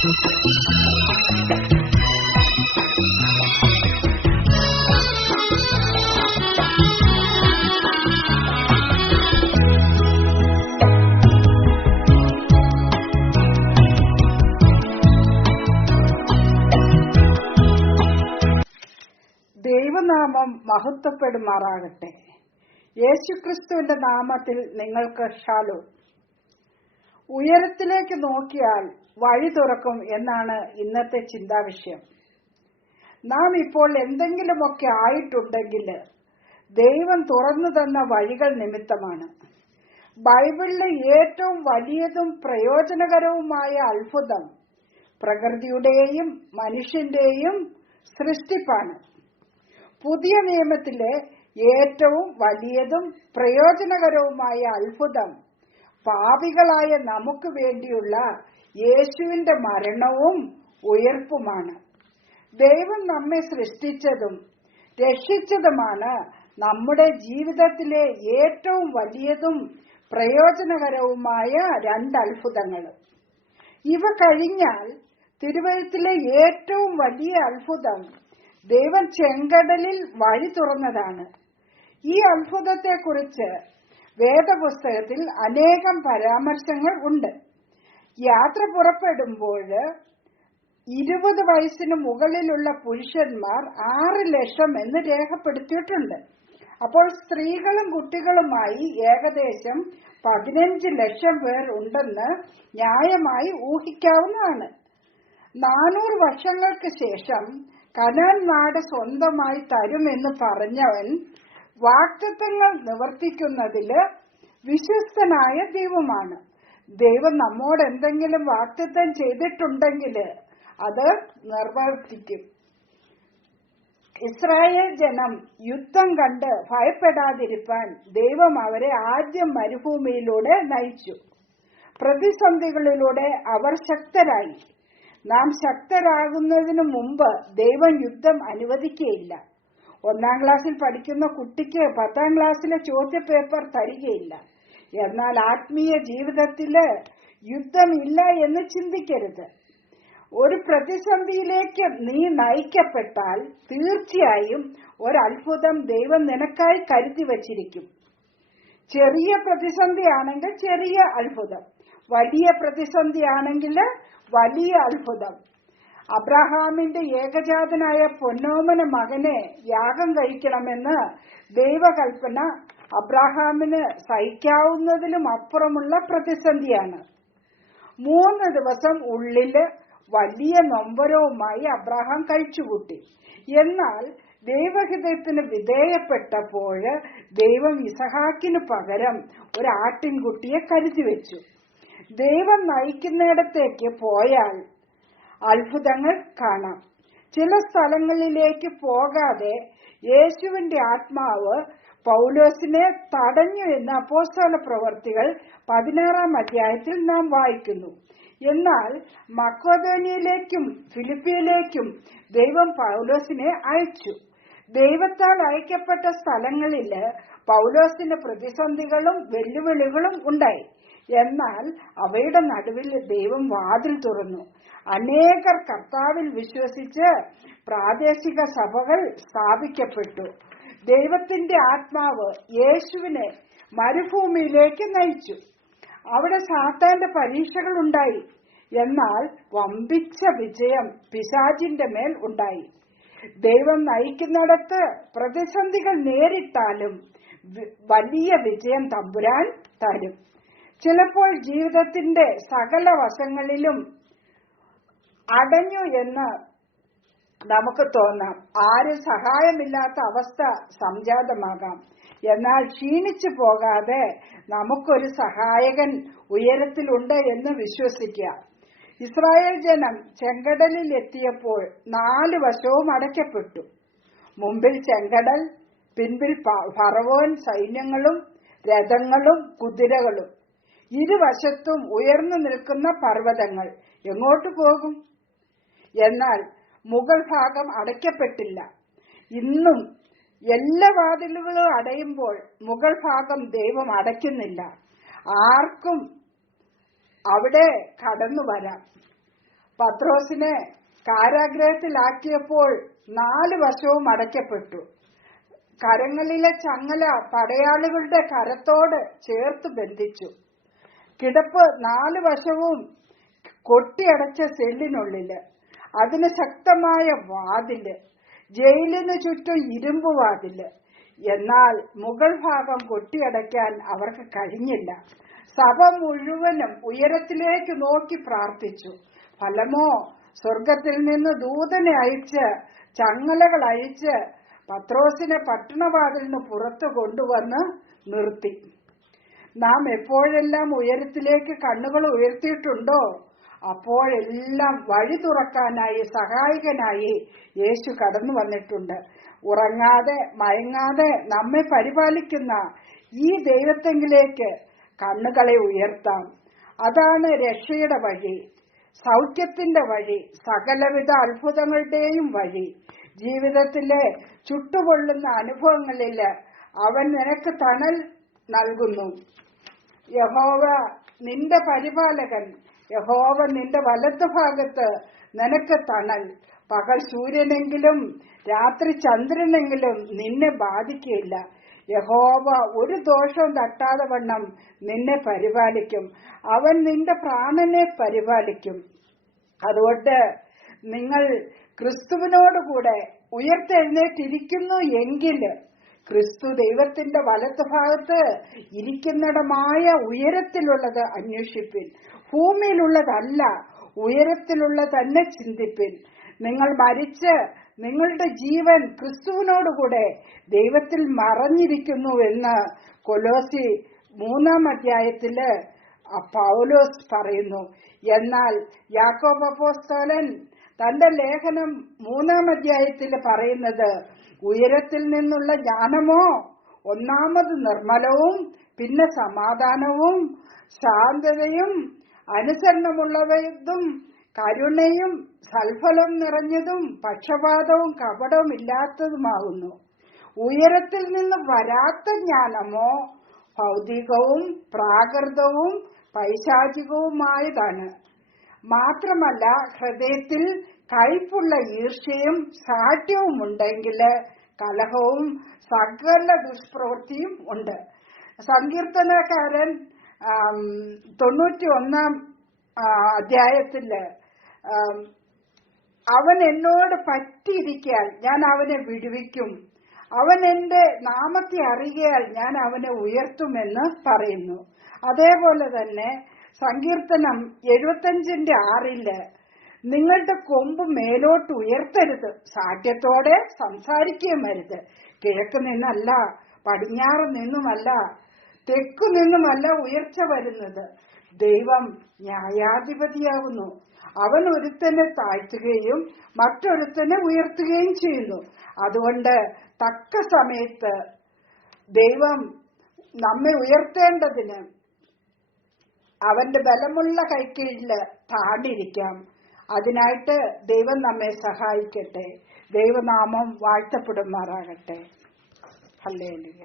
ദൈവനാമം മഹത്വപ്പെടുമാറാകട്ടെ. യേശുക്രിസ്തുവിന്റെ നാമത്തിൽ നിങ്ങൾക്ക് ഷാലോം. ഉയരത്തിലേക്ക് നോക്കിയാൽ വഴി തുറക്കും എന്നാണ് ഇന്നത്തെ ചിന്താവിഷയം. നാം ഇപ്പോൾ എന്തെങ്കിലുമൊക്കെ ആയിട്ടുണ്ടെങ്കിൽ ദൈവം തുറന്നു തന്ന വഴികൾ നിമിത്തമാണ്. ബൈബിളിലെ ഏറ്റവും വലിയതും പ്രയോജനകരവുമായ അത്ഭുതം പ്രകൃതിയുടെയും മനുഷ്യന്റെയും സൃഷ്ടിപ്പാണ്. പുതിയ നിയമത്തിലെ ഏറ്റവും വലിയതും പ്രയോജനകരവുമായ അത്ഭുതം പാപികളായ നമുക്ക് വേണ്ടിയുള്ള യേശുവിന്റെ മരണവും ഉയർപ്പുമാണ്. ദൈവം നമ്മെ സൃഷ്ടിച്ചതും രക്ഷിച്ചതുമാണ് നമ്മുടെ ജീവിതത്തിലെ ഏറ്റവും വലിയതും പ്രയോജനകരവുമായ രണ്ട് അത്ഭുതങ്ങൾ. ഇവ കഴിഞ്ഞാൽ തിരുവെഴുത്തിലെ ഏറ്റവും വലിയ അത്ഭുതം ദൈവം ചെങ്കടലിൽ വഴി തുറന്നതാണ്. ഈ അത്ഭുതത്തെക്കുറിച്ച് വേദപുസ്തകത്തിൽ അനേകം പരാമർശങ്ങൾ ഉണ്ട്. യാത്ര പുറപ്പെടുമ്പോൾ 20 വയസ്സിന് മുകളിലുള്ള പുരുഷന്മാർ 6 ലക്ഷം എന്ന് രേഖപ്പെടുത്തിയിട്ടുണ്ട്. അപ്പോൾ സ്ത്രീകളും കുട്ടികളുമായി ഏകദേശം 15 ലക്ഷം പേർ ഉണ്ടെന്ന് ന്യായമായി ഊഹിക്കാവുന്നതാണ്. 400 വർഷങ്ങൾക്ക് ശേഷം കനാൻ നാട് സ്വന്തമായി തരുമെന്ന് പറഞ്ഞവൻ വാഗ്ദത്തങ്ങൾ നിവർത്തിക്കുന്നതിൽ വിശ്വസ്തനായ ദൈവമാണ്. ദൈവം നമ്മോട് എന്തെങ്കിലും വാഗ്ദത്തം ചെയ്തിട്ടുണ്ടെങ്കിൽ അത് നിർവർത്തിക്കും. ഇസ്രായേൽ ജനം യുദ്ധം കണ്ട് ഭയപ്പെടാതിരിക്കാൻ ദൈവം അവരെ ആദ്യം മരുഭൂമിയിലൂടെ നയിച്ചു. പ്രതിസന്ധികളിലൂടെ അവർ ശക്തരായി. നാം ശക്തരാകുന്നതിന് മുമ്പ് ദൈവം യുദ്ധം അനുവദിക്കുകയില്ല. 1-ാം ക്ലാസ്സിൽ പഠിക്കുന്ന കുട്ടിക്ക് 10-ാം ക്ലാസ്സിലെ ചോദ്യപേപ്പർ തരികയില്ല. എന്നാൽ ആത്മീയ ജീവിതത്തില് യുദ്ധമില്ല എന്ന് ചിന്തിക്കരുത്. ഒരു പ്രതിസന്ധിയിലേക്ക് നീ നയിക്കപ്പെട്ടാൽ തീർച്ചയായും ഒരത്ഭുതം ദൈവം നിനക്കായി കരുതി വച്ചിരിക്കും. ചെറിയ പ്രതിസന്ധിയാണെങ്കിൽ ചെറിയ അത്ഭുതം, വലിയ പ്രതിസന്ധിയാണെങ്കിൽ വലിയ അത്ഭുതം. അബ്രഹാമിന്റെ ഏകജാതനായ പൊന്നോമന മകനെ യാഗം കഴിക്കണമെന്ന് ദൈവകൽപ്പന അബ്രഹാമിന് സഹിക്കാവുന്നതിലും അപ്പുറമുള്ള പ്രതിസന്ധിയാണ്. 3 ദിവസം ഉള്ളില് വലിയ നൊമ്പരവുമായി അബ്രഹാം കഴിച്ചുകൂട്ടി. എന്നാൽ ദൈവഹിതത്തിന് വിധേയപ്പെട്ടപ്പോൾ ദൈവം ഇസഹാക്കിന് പകരം ഒരു ആട്ടിൻകുട്ടിയെ കരുതി വെച്ചു. ദൈവം നയിക്കുന്നിടത്തേക്ക് പോയാൽ അത്ഭുതങ്ങൾ കാണാം. ചില സ്ഥലങ്ങളിലേക്ക് പോകാതെ യേശുവിന്റെ ആത്മാവ് പൗലോസിനെ തടഞ്ഞു എന്ന് അപ്പോസ്തല പ്രവർത്തികൾ 16-ാം അധ്യായത്തിൽ നാം വായിക്കുന്നു. എന്നാൽ മക്കെദോന്യയിലേക്കും ഫിലിപ്പിയിലേക്കും ദൈവം പൗലോസിനെ അയച്ചു. ദൈവത്താൽ അയക്കപ്പെട്ട സ്ഥലങ്ങളിൽ പൗലോസിന് പ്രതിസന്ധികളും വെല്ലുവിളികളും ഉണ്ടായി. എന്നാൽ അവയുടെ നടുവിൽ ദൈവം വാതിൽ തുറന്നു. അനേകർ കർത്താവിൽ വിശ്വസിച്ച് പ്രാദേശിക സഭകൾ സ്ഥാപിക്കപ്പെട്ടു. ദൈവത്തിന്റെ ആത്മാവ് യേശുവിനെ മരുഭൂമിയിലേക്ക് നയിച്ചു. അവിടെ സാത്താന്റെ പരീക്ഷകൾ ഉണ്ടായി. എന്നാൽ വമ്പിച്ച വിജയം പിശാചിന്റെ മേൽ ഉണ്ടായി. ദൈവം നയിക്കുന്നിടത്ത് പ്രതിസന്ധികൾ നേരിട്ടാലും വലിയ വിജയം തമ്പുരാൻ തരും. ചിലപ്പോൾ ജീവിതത്തിന്റെ സകല വശങ്ങളിലും അടഞ്ഞു എന്ന് നമുക്ക് തോന്നാം. ആരും സഹായമില്ലാത്ത അവസ്ഥ സംജാതമാകാം. എന്നാൽ ക്ഷീണിച്ചു പോകാതെ നമുക്കൊരു സഹായകൻ ഉയരത്തിലുണ്ട് എന്ന് വിശ്വസിക്കുക. ഇസ്രായേൽ ജനം ചെങ്കടലിൽ എത്തിയപ്പോൾ 4 വശവും അടയ്ക്കപ്പെട്ടു. മുമ്പിൽ ചെങ്കടൽ, പിൻപിൽ ഫറവോൻ സൈന്യങ്ങളും രഥങ്ങളും കുതിരകളും, ഇരുവശത്തും ഉയർന്നു നിൽക്കുന്ന പർവ്വതങ്ങൾ. എങ്ങോട്ട് പോകും? എന്നാൽ മുകൾ ഭാഗം അടയ്ക്കപ്പെട്ടില്ല. ഇന്നും എല്ലാ വാതിലുകളും അടയുമ്പോൾ മുകൾ ഭാഗം ദൈവം അടയ്ക്കുന്നില്ല. ആർക്കും അവിടെ കടന്നു വരാം. പത്രോസിനെ കാരാഗ്രഹത്തിലാക്കിയപ്പോൾ 4 വർഷവും അടയ്ക്കപ്പെട്ടു. കരങ്ങളിലെ ചങ്ങല പടയാളികളുടെ കരത്തോട് ചേർത്ത് ബന്ധിച്ചു. കിടപ്പ് 4 വർഷവും കൊട്ടിയടച്ച സെല്ലിനുള്ളില്. അതിന് ശക്തമായ വാതില്, ജയിലിന് ചുറ്റും ഇരുമ്പ് വാതില്. എന്നാൽ മുകൾ ഭാഗം കൊട്ടിയടയ്ക്കാൻ അവർക്ക് കഴിഞ്ഞില്ല. സഭ മുഴുവനും ഉയരത്തിലേക്ക് നോക്കി പ്രാർത്ഥിച്ചു. ഫലമോ, സ്വർഗത്തിൽ നിന്ന് ദൂതനെ അയച്ച് ചങ്ങലകൾ അഴിച്ച് പത്രോസിനെ പട്ടണവാതിലിന് പുറത്ത് കൊണ്ടുവന്ന് നിർത്തി. നാം എപ്പോഴെല്ലാം ഉയരത്തിലേക്ക് കണ്ണുകൾ ഉയർത്തിയിട്ടുണ്ടോ അപ്പോഴെല്ലാം വഴി തുറക്കാനായി സഹായകനായി യേശു കടന്നു വന്നിട്ടുണ്ട്. ഉറങ്ങാതെ മയങ്ങാതെ നമ്മെ പരിപാലിക്കുന്ന ഈ ദൈവത്തെങ്കിലേക്ക് കണ്ണുകളെ ഉയർത്താം. അതാണ് രക്ഷയുടെ വഴി, സൗഖ്യത്തിന്റെ വഴി, സകലവിധ അത്ഭുതങ്ങളുടെയും വഴി. ജീവിതത്തിലെ ചുട്ടുപൊള്ളുന്ന അനുഭവങ്ങളിൽ അവൻ നിനക്ക് തണൽ നൽകുന്നു. യഹോവ നിന്റെ പരിപാലകൻ, യഹോവ നിന്റെ വലത്തുഭാഗത്ത് നിനക്ക് തണൽ. പകൽ സൂര്യനെങ്കിലും രാത്രി ചന്ദ്രനെങ്കിലും നിന്നെ ബാധിക്കില്ല. യഹോവ ഒരു ദോഷവും തട്ടാതെ വണ്ണം നിന്നെ പരിപാലിക്കും. അവൻ നിന്റെ പ്രാണനെ പരിപാലിക്കും. അതുകൊണ്ട് നിങ്ങൾ ക്രിസ്തുവിനോടുകൂടെ ഉയർത്തെഴുന്നേറ്റിരിക്കുന്നു എങ്കിൽ ക്രിസ്തു ദൈവത്തിന്റെ വലത്തുഭാഗത്ത് ഇരിക്കുന്നിടമായ ഉയരത്തിലുള്ളത് അന്വേഷിപ്പിൻ. ഭൂമിയിലുള്ളതല്ല, ഉയരത്തിലുള്ള തന്നെ ചിന്തിപ്പിൻ. നിങ്ങൾ മരിച്ച് നിങ്ങളുടെ ജീവൻ ക്രിസ്തുവിനോടുകൂടെ ദൈവത്തിൽ മറഞ്ഞിരിക്കുന്നു എന്ന് കൊലോസി 3-ാം അധ്യായത്തില് പൗലോസ് പറയുന്നു. എന്നാൽ യാക്കോബ് അപ്പോസ്തലൻ തന്റെ ലേഖനം 3-ാം അധ്യായത്തിൽ പറയുന്നത് ഉയരത്തിൽ നിന്നുള്ള ജ്ഞാനമോ ഒന്നാമത് നിർമ്മലവും, പിന്നെ സമാധാനവും ശാന്തതയും അനുസരണമുള്ളതും കരുണയും സൽഫലം നിറഞ്ഞതും പക്ഷപാതവും കപടവും ഇല്ലാത്തതുമാകുന്നു. ഉയരത്തിൽ നിന്ന് വരാത്ത ജ്ഞാനമോ ഭൗതികവും പ്രാകൃതവും പൈശാചികവുമായതാണ്. മാത്രമല്ല ഹൃദയത്തിൽ കയ്പുള്ള ഈർഷ്യയും സാഠ്യവും ഉണ്ടെങ്കിൽ കലഹവും സകല ദുഷ്പ്രവൃത്തിയും ഉണ്ട്. സങ്കീർത്തനക്കാരൻ 91-ാം അധ്യായത്തില് അവൻ എന്നോട് പറ്റിയിരിക്കാൻ ഞാൻ അവനെ വിടുവിക്കും, അവൻ എന്റെ നാമത്തെ അറിയാൽ ഞാൻ അവനെ ഉയർത്തുമെന്ന് പറയുന്നു. അതേപോലെ തന്നെ സങ്കീർത്തനം 75-6 നിങ്ങളുടെ കൊമ്പ് മേലോട്ട് ഉയർത്തരുത്, സാഠ്യത്തോടെ സംസാരിക്കുകയും അരുത്. കിഴക്ക് നിന്നല്ല, പടിഞ്ഞാറ് നിന്നുമല്ല, തെക്കു നിന്നുമല്ല ഉയർച്ച വരുന്നത്. ദൈവം ന്യായാധിപതിയാകുന്നു. അവൻ ഒരുത്തനെ താഴ്ത്തുകയും മറ്റൊരുത്തനെ ഉയർത്തുകയും ചെയ്യുന്നു. അതുകൊണ്ട് തക്ക സമയത്ത് ദൈവം നമ്മെ ഉയർത്തേണ്ടതിന് അവന്റെ ബലമുള്ള കൈക്കീഴില് താണിരിക്കാം. അതിനായിട്ട് ദൈവം നമ്മെ സഹായിക്കട്ടെ. ദൈവനാമം വാഴ്ത്തപ്പെടുമാറാകട്ടെ. ഹല്ലേലൂയ.